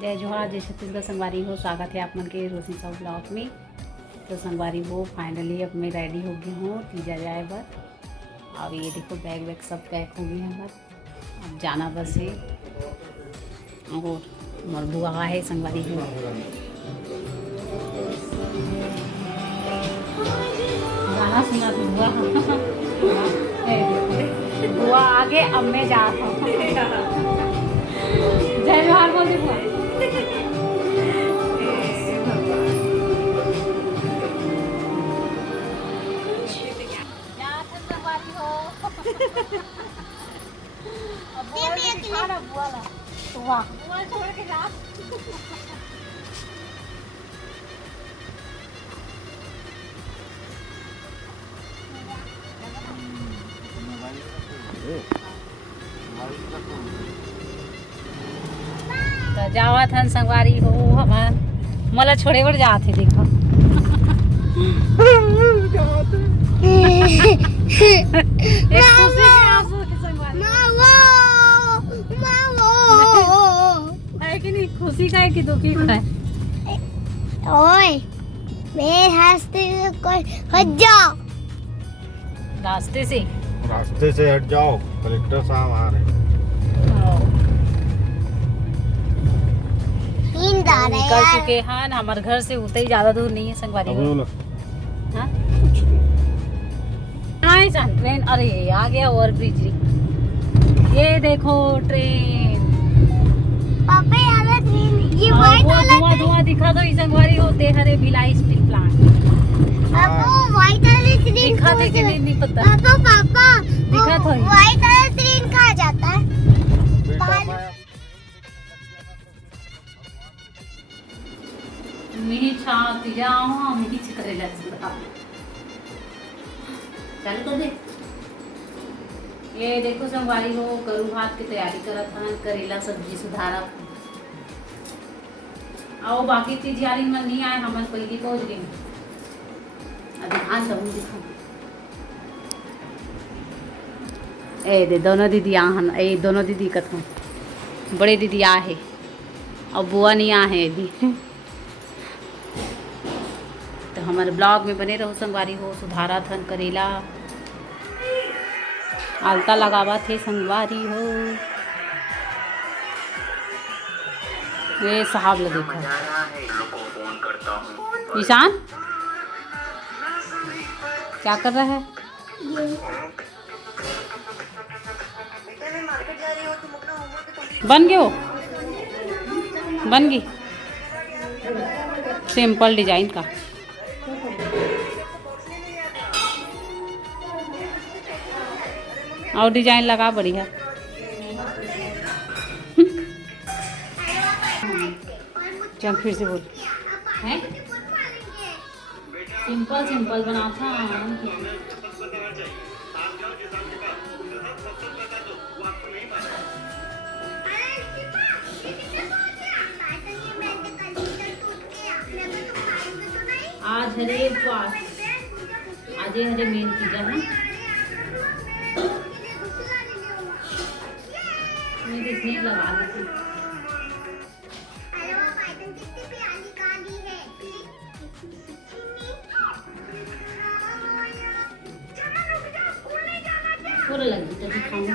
जय जोहार, जय छत्तीसगढ़। संगवारी हो, स्वागत है आप मन के रोशनी साहू ब्लॉग में। तो संगवारी हो, फाइनली अब मैं रेडी हो गई हूँ तीजा जाए बर। अब ये देखो बैग वैग सब पैक हो गए हैं बस, अब जाना बस है। और मोर बुआ है संगवारी हो, गाना सुना थी बुआ। बुआ आगे, अब मैं जाता हूँ। जय जोहार बोल दी बुआ। तो जावत हन संगवारी हो हमार, मला छोड़े बर जात है देखो। खुशी का है कि दुखी का है? ओए मेरे रास्ते से कोई हट जाओ। रास्ते से हट जाओ, कलेक्टर साहब आ रहे हैं। नींद आ रहा है निकल यार। चुके हैं, हमारे घर से उतना ही ज्यादा दूर नहीं है संगवारी हो। हाँ? ट्रेन, अरे आ गया ओवर ब्रिज। ये देखो ट्रेन। पापा यार ट्रेन, ये और व्हाइट वो वाला धुआं धुआं दिखा दो संगवारी होते हरे भिलाई स्टील प्लांट। पापा व्हाइट वाली ट्रेन दिखा दे कि नहीं पता। पापा दिखा थोड़ी। व्हाइट वाला ट्रेन कहाँ जाता है? मिही छाती जाऊं, मिही करेला चालू कर दे। ये देखो संगवारी हो, करू भात की तैयारी करत हन, करेला सब्जी सुधारा। आओ बाकी चीज यारी मन नहीं आए, हमन पहले पहुंच गए। ध्यान सबू दिखा। ए दे दोनों दीदी आहन, ए दोनों दीदी कथों बड़े दीदी आ है और बुआ नहीं आ है अभी। तो हमारे ब्लॉग में बने रहो संगवारी हो। सुधारा थन करेला, आलता लगावा थे संगवारी हो। ये साहब ला देखो ईशान क्या कर रहा है? बन गए हो, बन गई सिंपल डिजाइन का। और डिजाइन लगा बढ़िया। चल फिर से बोल। हैं सिंपल सिंपल बना था। आज हरे उपवास, आज हरे मेन पूजा है। मैं इसमें लगा देती। पूरा लगी तो दिखाऊं।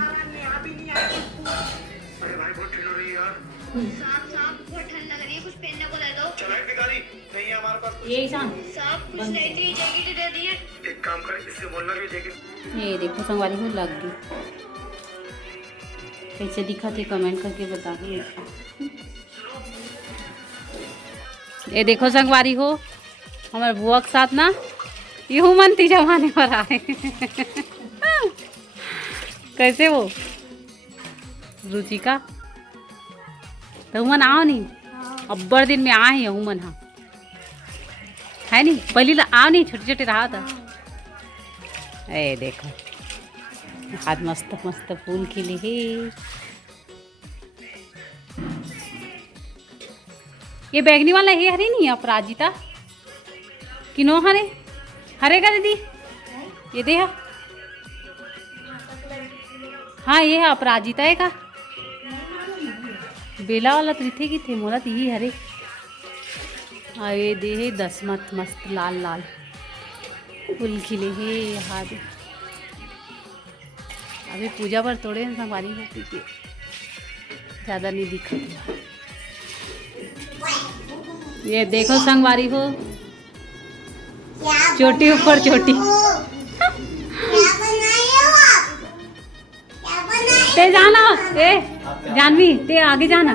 ठंड लग रही है, कुछ पहनने को दे दो। चला भिखारी, नहीं है हमारे पास। ये ईशान कुछ नहीं थी, जैकेट दे दिए। एक काम कर, इससे बोलना कि जैकेट। ये देखो संगवारी हो लग गई। कैसे दिखा थे कमेंट करके बता दो। ये देखो संगवारी हो, हमारे बुआ के साथ ना यूं मनती जमाने पर आए। कैसे वो रुचिका तो मन आओ नहीं, अब्बड़ दिन में आए हैं उमन। हाँ है नहीं, पहले आओ नहीं, छोटे छोटे रहा था। ए देखो आज मस्त मस्त फूल खिले है। ये बैगनी वाला है, हरी नहीं है अपराजिता किनो हरे हरे का दीदी ये दे। हाँ ये है अपराजिता है का बेला वाला त्रिथे की थे मोला ती हरे आए दे हे दस मत मस्त लाल लाल फूल खिले हे यहाँ दे अभी पूजा पर तोड़े संगवारी होती के ज़्यादा नहीं दिखा। ये देखो संगवारी हो चोटी ऊपर चोटी ते जाना ए जानवी ते आगे जाना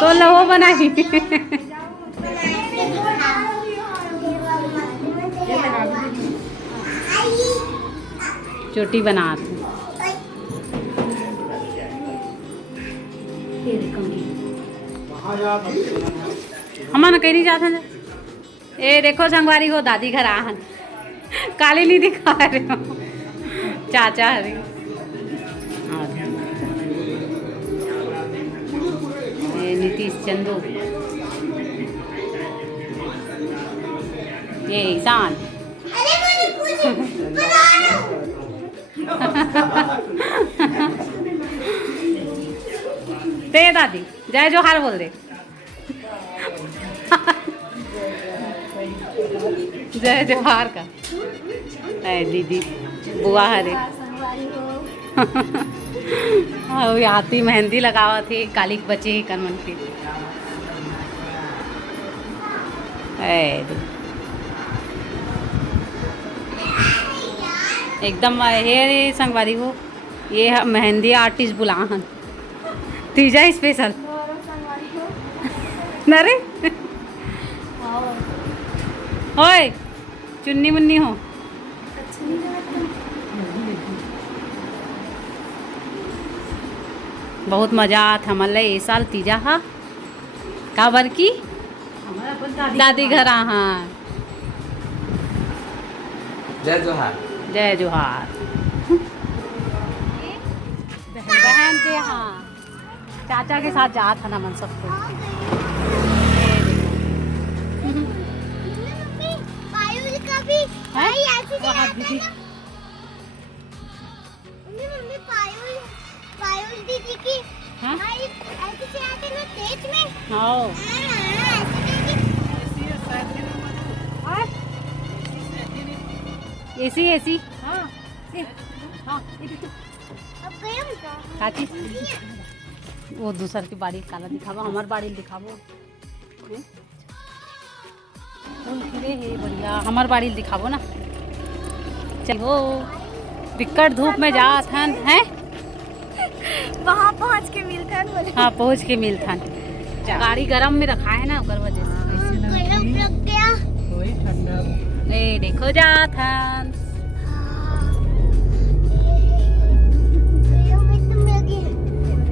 तो लहो बनाई चोटी बना हमारा कहीं नहीं जाता है। ए देखो संगवारी हो दादी घर आहन काली नहीं दिखा रहे हो चाचा हरे ये नीतीश चंदू ये ईशान ते दादी जय जोहार बोल दे जय जोहार का है दीदी बुआ हरे आती मेहंदी लगावा थी कालिक बचे ही करमन की एकदम हे संगवारी हो ये मेहंदी आर्टिस्ट बुलाहन तीजा स्पेशल नरे ओए चुन्नी मुन्नी हो बहुत मजा आता हमारे ये साल तीजा हा काबर की दादी घर हाँ जय जोहार जय जोहार बहन के हाँ चाचा के साथ जा था ना मन सबको दीदी की ऐसे से आते ना तेज में एसी एसी हाँ काची वो दूसर की बाड़ी काला दिखावा हमार बाड़ी दिखावो फूल खिले है बढ़िया हमार बाड़ी दिखावो ना चलो विकट धूप में जात हन हैं वहाँ पहुँच के मिलता है। हाँ पहुँच के मिलता गाड़ी गरम में रखा है ना उकर वजह से गरम लग गया ए देखो जात हन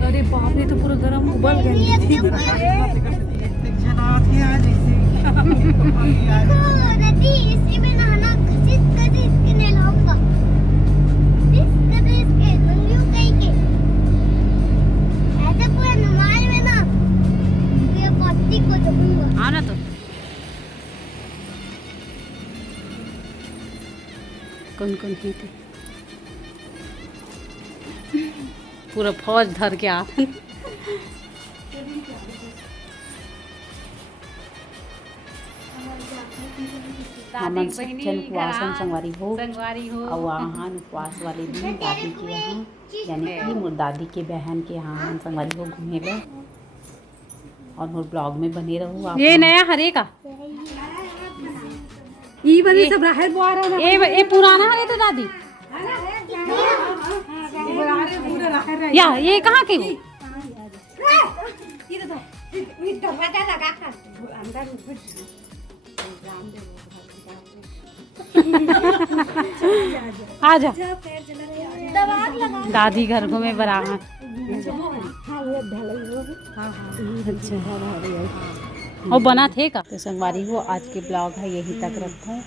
अरे बाप रे तो पूरा गरम उबल गया इसी में नहाना घसीट के नहलाऊंगा ऐसे पूरा नमाज में ना ये पत्ती को दूंगा हाँ ना तो कौन कौन ही थे पूरा फौज धर के आ हमन सच्चन उपवासन संगवारी हो और वहाँ उपवास वाले दिन दादी के यहाँ यानी कि मोर दादी के बहन के यहाँ हम संगवारी हो घूमे गए और मोर ब्लॉग में बने रहो आप। ये नया हरे का ये बनी सब रहर बुआरा ये पुराना हरे तो दादी या ये कहाँ के वो आजा दादी घर घूमे बराबर और बना थे का तो संगवारी हो आज के ब्लॉग है यही तक रखता है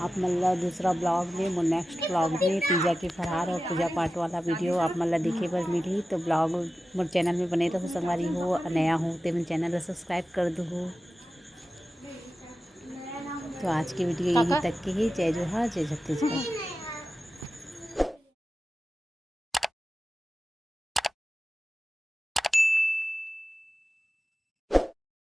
आप मतलब दूसरा ब्लॉग में वो नेक्स्ट ब्लॉग में तीजा के फरार और पूजा पाठ वाला वीडियो आप मतलब देखे पर मिली तो ब्लॉग मोर चैनल में बने रहो संगवारी हो नया हो तो मैं चैनल सब्सक्राइब कर दो। तो आज की वीडियो यही तक की है। जय जोहार जय छत्तीसगढ़।